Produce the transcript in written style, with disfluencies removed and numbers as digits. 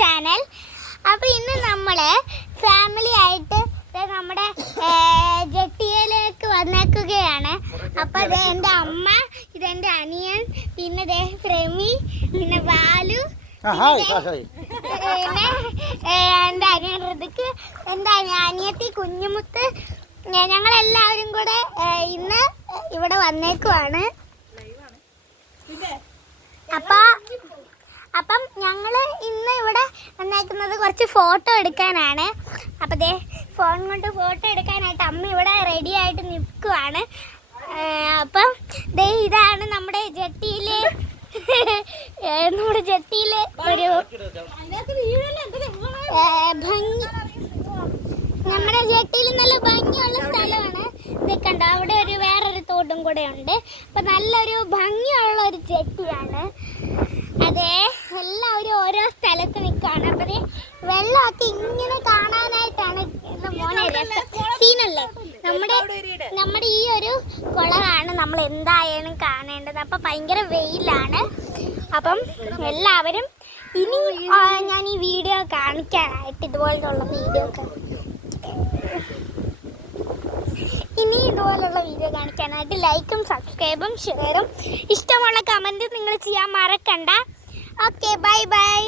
Channel. അപ്പോൾ ഇന്ന് നമ്മൾ ഫാമിലി ആയിട്ട് നമ്മുടെ ജെട്ടിയിലേക്ക് വന്നേക്കുകയാണ്. അപ്പോൾ അത് എൻ്റെ അമ്മ, ഇതെൻ്റെ അനിയൻ, പിന്നെ പ്രമി, പിന്നെ ബാലു, പിന്നെ എൻ്റെ അനിയൻ ഋതുക്ക്, എൻ്റെ അനിയത്തി കുഞ്ഞുമുത്ത്, ഞങ്ങളെല്ലാവരും കൂടെ ഇന്ന് ഇവിടെ വന്നേക്കുവാണ്. അപ്പം ഞങ്ങൾ ഇന്ന് ഇവിടെ വന്നേക്കുന്നത് കുറച്ച് ഫോട്ടോ എടുക്കാനാണ്. അപ്പം ഫോൺ കൊണ്ട് ഫോട്ടോ എടുക്കാനായിട്ട് അമ്മ ഇവിടെ റെഡി ആയിട്ട് നിൽക്കുവാണ്. അപ്പം ഇതാണ് നമ്മുടെ ജെട്ടിയിലെ ഒരു ഭംഗി. നമ്മുടെ ജെട്ടിയിൽ നല്ല ഭംഗിയുള്ള സ്ഥലമാണ്. കണ്ടോ, അവിടെ ഒരു വേറൊരു തോടും കൂടെ ഉണ്ട്. അപ്പം നല്ലൊരു ഭംഗിയുള്ള ഒരു ജെട്ടിയാണ്. അതെ, എല്ലാവരും ഓരോ സ്ഥലത്ത് നിൽക്കുകയാണ്. അപ്പം വെള്ളമൊക്കെ ഇങ്ങനെ കാണാനായിട്ടാണ് മോനെ രസം. സീനല്ലേ, നമ്മുടെ ഈ ഒരു കുളമാണ് നമ്മൾ എന്തായാലും കാണേണ്ടത്. അപ്പം ഭയങ്കര വെയിലാണ്. അപ്പം എല്ലാവരും ഇനി ഞാൻ ഈ വീഡിയോ കാണിക്കാനായിട്ട് ഇതുപോലുള്ള വീഡിയോ കാണിക്കാനായിട്ട് ലൈക്കും സബ്സ്ക്രൈബും ഷെയറും ഇഷ്ടമുള്ള കമൻറ്റ് നിങ്ങൾ ചെയ്യാൻ മറക്കണ്ട. Okay, bye bye.